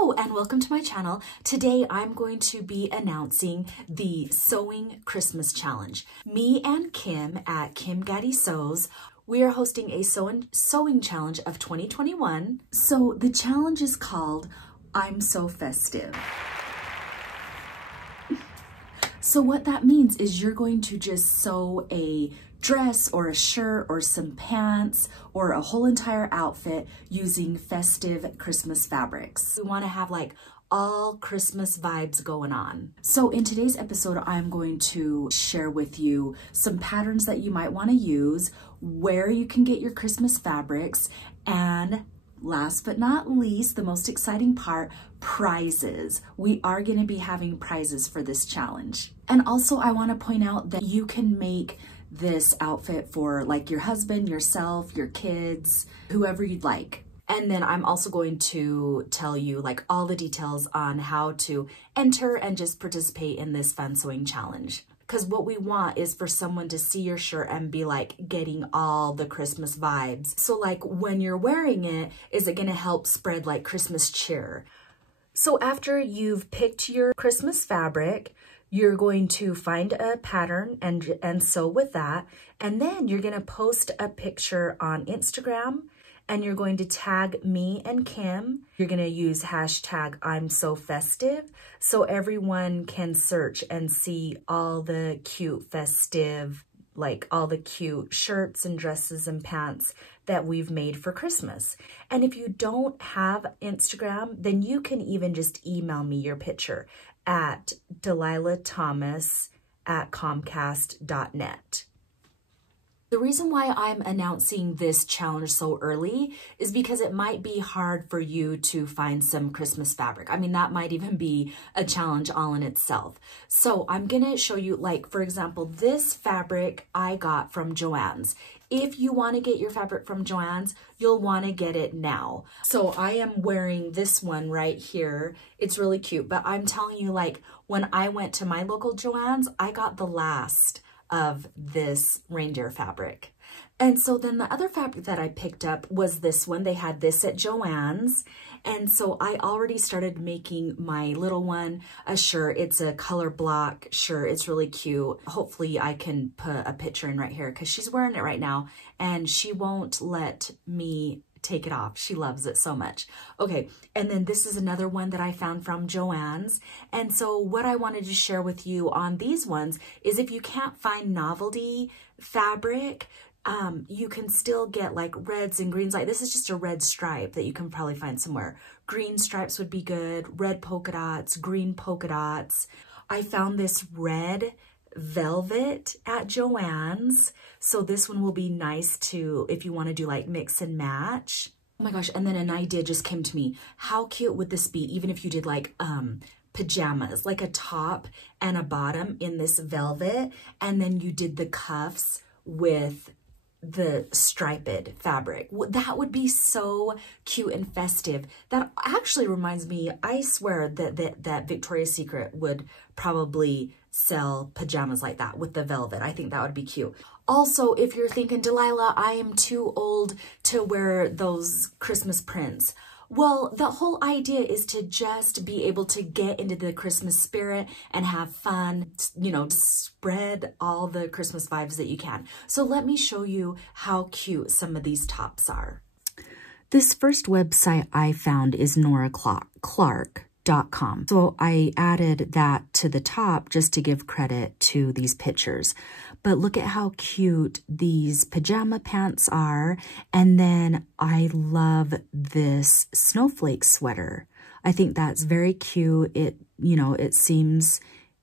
Hello and welcome to my channel. Today I'm going to be announcing the Sewing Christmas Challenge. Me and Kim at Kim Gaddy Sews, we are hosting a sewing challenge of 2021. So the challenge is called I'm So Festive. So what that means is you're going to just sew a dress or a shirt or some pants or a whole entire outfit using festive Christmas fabrics. We want to have like all Christmas vibes going on. So in today's episode, I'm going to share with you some patterns that you might want to use, where you can get your Christmas fabrics, and last but not least, the most exciting part, prizes. We are going to be having prizes for this challenge. And also I want to point out that you can make this outfit for like your husband, yourself, your kids, whoever you'd like. And then I'm also going to tell you like all the details on how to enter and just participate in this fun sewing challenge. Because what we want is for someone to see your shirt and be like getting all the Christmas vibes. So like when you're wearing it, is it gonna help spread like Christmas cheer? So after you've picked your Christmas fabric, you're going to find a pattern and sew with that. And then you're gonna post a picture on Instagram and you're going to tag me and Kim. You're gonna use hashtag I'm so festive so everyone can search and see all the cute festive, like all the cute shirts and dresses and pants that we've made for Christmas. And if you don't have Instagram, then you can even just email me your picture at delilahThomas@comcast.net. The reason why I'm announcing this challenge so early is because it might be hard for you to find some Christmas fabric. I mean, that might even be a challenge all in itself. So I'm gonna show you, like, for example, this fabric I got from Joann's. If you wanna get your fabric from Joann's, you'll wanna get it now. So I am wearing this one right here. It's really cute, but I'm telling you, like, when I went to my local Joann's, I got the last of this reindeer fabric. And so then the other fabric that I picked up was this one. They had this at Joann's. And so I already started making my little one a shirt. It's a color block shirt. It's really cute. Hopefully I can put a picture in right here because she's wearing it right now and she won't let me take it off. She loves it so much. Okay, and then this is another one that I found from Joann's. And so what I wanted to share with you on these ones is if you can't find novelty fabric, you can still get like reds and greens. Like this is just a red stripe that you can probably find somewhere. Green stripes would be good, red polka dots, green polka dots. I found this red velvet at Joann's. So this one will be nice to, if you want to do like mix and match. Oh my gosh, and then an idea just came to me. How cute would this be even if you did like pajamas, like a top and a bottom in this velvet, and then you did the cuffs with the striped fabric. That would be so cute and festive. That actually reminds me, I swear that Victoria's Secret would probably sell pajamas like that with the velvet. I think that would be cute. Also, if you're thinking, Delilah, I am too old to wear those Christmas prints. Well, the whole idea is to just be able to get into the Christmas spirit and have fun, you know, spread all the Christmas vibes that you can. So let me show you how cute some of these tops are. This first website I found is NoraClark.com. So I added that to the top just to give credit to these pictures. But look at how cute these pajama pants are. And then I love this snowflake sweater. I think that's very cute. It, you know, it seems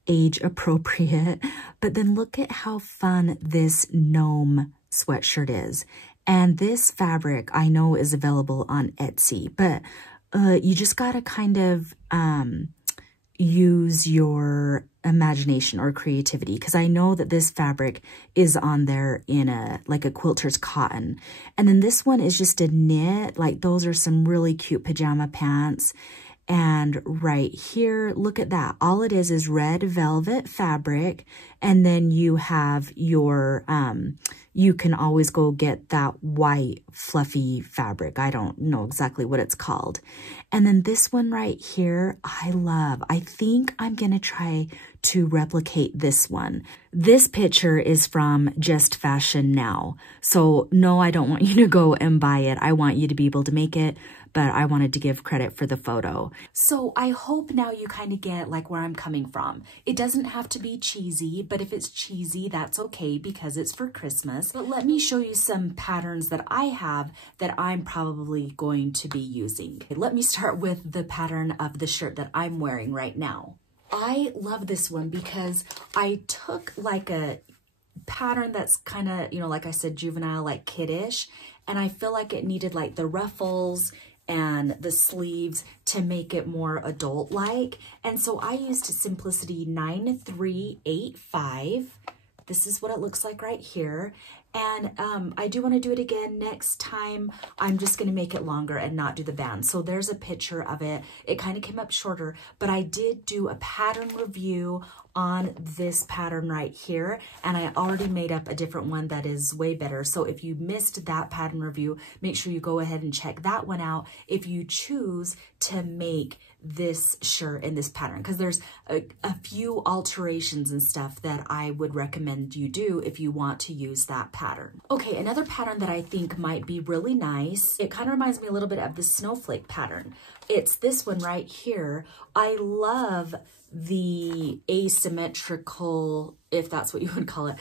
age appropriate. But then look at how fun this gnome sweatshirt is. And this fabric I know is available on Etsy, but you just gotta kind of use your imagination or creativity, because I know that this fabric is on there in like a quilter's cotton. And then this one is just a knit. Like those are some really cute pajama pants. And right here, look at that. All it is red velvet fabric. And then you have your you can always go get that white fluffy fabric. I don't know exactly what it's called. And then this one right here, I love. I think I'm gonna try to replicate this one. This picture is from Just Fashion Now. So no, I don't want you to go and buy it. I want you to be able to make it, but I wanted to give credit for the photo. So I hope now you kind of get like where I'm coming from. It doesn't have to be cheesy, but if it's cheesy, that's okay because it's for Christmas. But let me show you some patterns that I have that I'm probably going to be using. Let me start with the pattern of the shirt that I'm wearing right now. I love this one because I took like a pattern that's kind of, you know, like I said, juvenile, like kiddish, and I feel like it needed like the ruffles and the sleeves to make it more adult-like. And so I used Simplicity 9385. This is what it looks like right here. And I do want to do it again next time. I'm just going to make it longer and not do the band. So there's a picture of it. It kind of came up shorter, but I did do a pattern review on this pattern right here. And I already made up a different one that is way better. So if you missed that pattern review, make sure you go ahead and check that one out if you choose to make this shirt in this pattern, because there's a few alterations and stuff that I would recommend you do if you want to use that pattern. Okay, another pattern that I think might be really nice, it kind of reminds me a little bit of the snowflake pattern. It's this one right here. I love the asymmetrical, if that's what you would call it,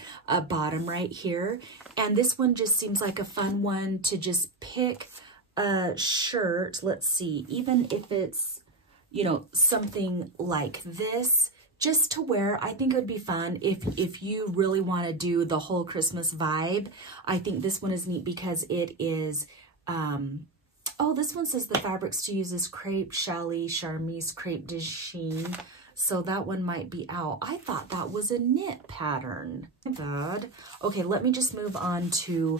bottom right here. And this one just seems like a fun one to just pick a shirt. Let's see, even if it's, you know, something like this, just to wear. I think it would be fun if you really want to do the whole Christmas vibe. I think this one is neat because it is, oh, this one says the fabrics to use is crepe, challis, charmeuse, crepe de chine. So that one might be out. I thought that was a knit pattern. My bad. Okay, let me just move on to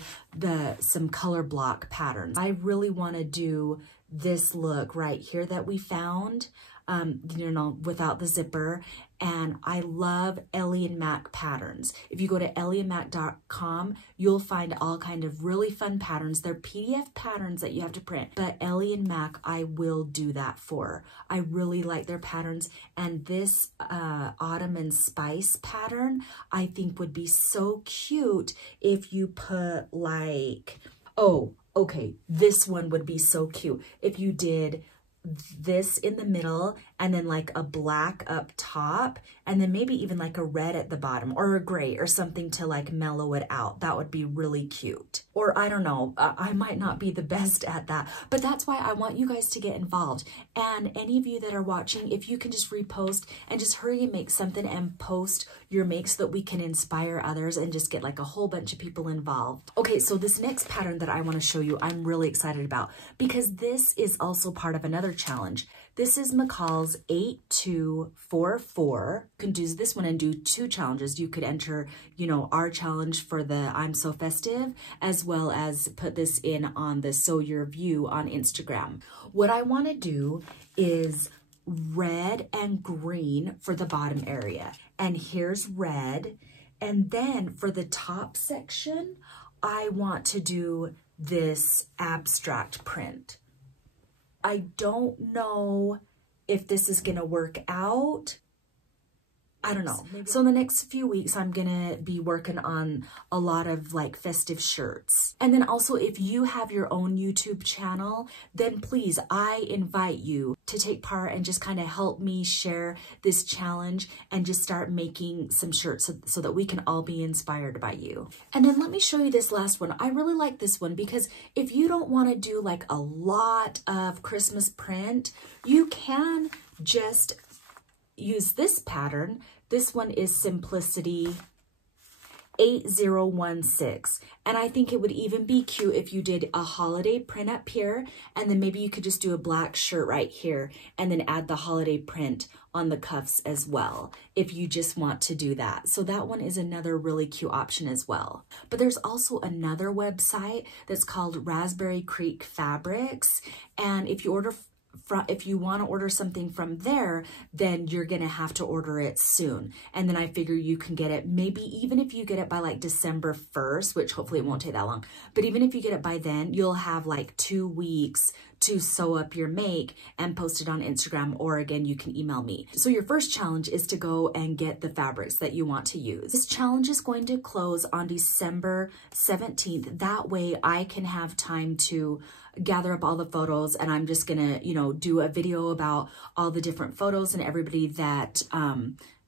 some color block patterns. I really want to do this look right here that we found, you know, without the zipper. And I love Ellie and Mac patterns. If you go to ellieandmac.com, you'll find all kind of really fun patterns. They're PDF patterns that you have to print, but Ellie and Mac, I will do that for. I really like their patterns. And this Autumn and Spice pattern, I think would be so cute if you put like, oh, okay, this one would be so cute if you did this in the middle and then like a black up top and then maybe even like a red at the bottom or a gray or something to like mellow it out. That would be really cute. Or I don't know, I might not be the best at that, but that's why I want you guys to get involved. And any of you that are watching, if you can just repost and just hurry and make something and post your makes so that we can inspire others and just get like a whole bunch of people involved. Okay, so this next pattern that I want to show you, I'm really excited about because this is also part of another challenge. This is McCall's 8244. You can do this one and do 2 challenges. You could enter, you know, our challenge for the I'm So Festive, as well as put this in on the Sew Your View on Instagram. What I want to do is red and green for the bottom area. And here's red. And then for the top section, I want to do this abstract print. I don't know if this is going to work out. I don't know. So in the next few weeks, I'm going to be working on a lot of like festive shirts. And then also if you have your own YouTube channel, then please, I invite you to take part and just kind of help me share this challenge and just start making some shirts so that we can all be inspired by you. And then let me show you this last one. I really like this one because if you don't want to do like a lot of Christmas print, you can just use this pattern. This one is Simplicity 8016. And I think it would even be cute if you did a holiday print up here, and then maybe you could just do a black shirt right here and then add the holiday print on the cuffs as well, if you just want to do that. So that one is another really cute option as well. But there's also another website that's called Raspberry Creek Fabrics. And if you order if you want to order something from there, then you're going to have to order it soon. And then I figure you can get it, maybe even if you get it by like December 1st, which hopefully it won't take that long. But even if you get it by then, you'll have like 2 weeks to sew up your make and post it on Instagram, or again, you can email me. So your first challenge is to go and get the fabrics that you want to use. This challenge is going to close on December 17th. That way I can have time to gather up all the photos, and I'm just gonna, you know, do a video about all the different photos and everybody that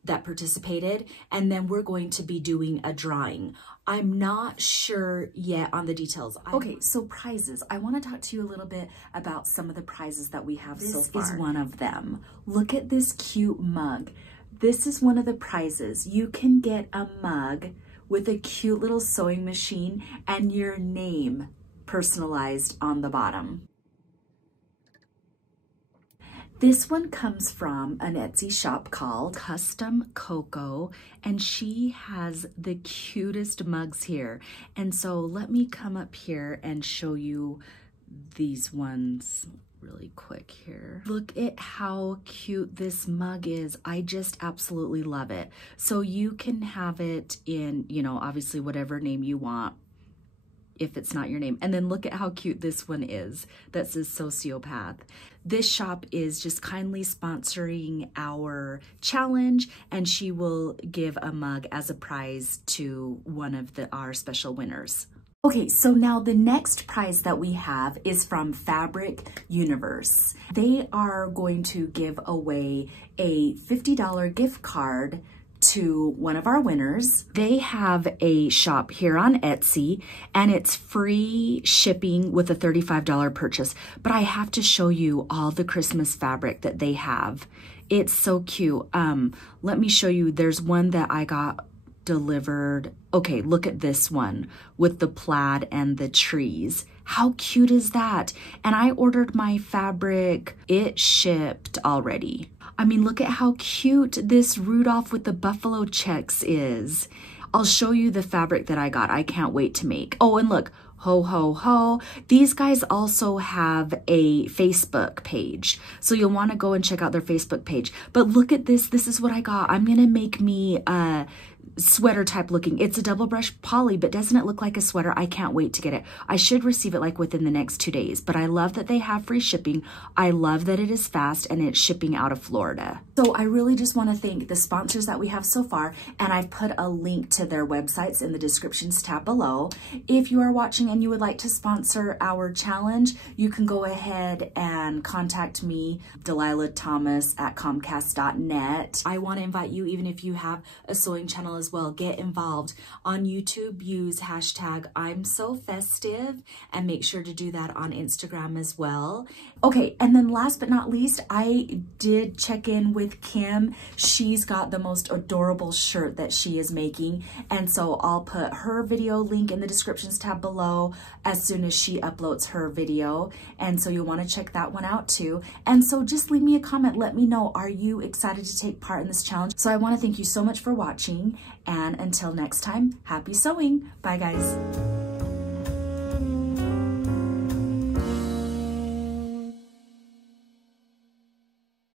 that participated, and then we're going to be doing a drawing. I'm not sure yet on the details. Okay, so prizes. I want to talk to you a little bit about some of the prizes that we have so far. This is one of them. Look at this cute mug. This is one of the prizes. You can get a mug with a cute little sewing machine and your name personalized on the bottom. This one comes from an Etsy shop called Custom Coco, and she has the cutest mugs here. And so let me come up here and show you these ones really quick here. Look at how cute this mug is. I just absolutely love it. So you can have it in, you know, obviously whatever name you want, if it's not your name. And then look at how cute this one is that says Sociopath. This shop is just kindly sponsoring our challenge, and she will give a mug as a prize to one of our special winners. Okay, so now the next prize that we have is from Fabric Universe. They are going to give away a $50 gift card to one of our winners. They have a shop here on Etsy, and it's free shipping with a $35 purchase. But I have to show you all the Christmas fabric that they have. It's so cute. Let me show you. There's one that I got delivered. Okay, look at this one with the plaid and the trees. How cute is that? And I ordered my fabric. It shipped already. I mean, look at how cute this Rudolph with the buffalo checks is. I'll show you the fabric that I got. I can't wait to make. Oh, and look, ho, ho, ho. These guys also have a Facebook page. So you'll want to go and check out their Facebook page. But look at this. This is what I got. I'm going to make me a sweater type looking. It's a double brush poly, but doesn't it look like a sweater? I can't wait to get it. I should receive it like within the next 2 days, but I love that they have free shipping. I love that it is fast and it's shipping out of Florida. So I really just want to thank the sponsors that we have so far, and I've put a link to their websites in the descriptions tab below. If you are watching and you would like to sponsor our challenge, you can go ahead and contact me, Delilah Thomas at Comcast.net. I want to invite you, even if you have a sewing channel as well, get involved. On YouTube, use hashtag I'm so festive, and make sure to do that on Instagram as well. Okay, and then last but not least, I did check in with Kim. She's got the most adorable shirt that she is making, and so I'll put her video link in the descriptions tab below as soon as she uploads her video, and so you'll want to check that one out too. And so just leave me a comment, let me know, are you excited to take part in this challenge? So I want to thank you so much for watching, and until next time, happy sewing. Bye guys.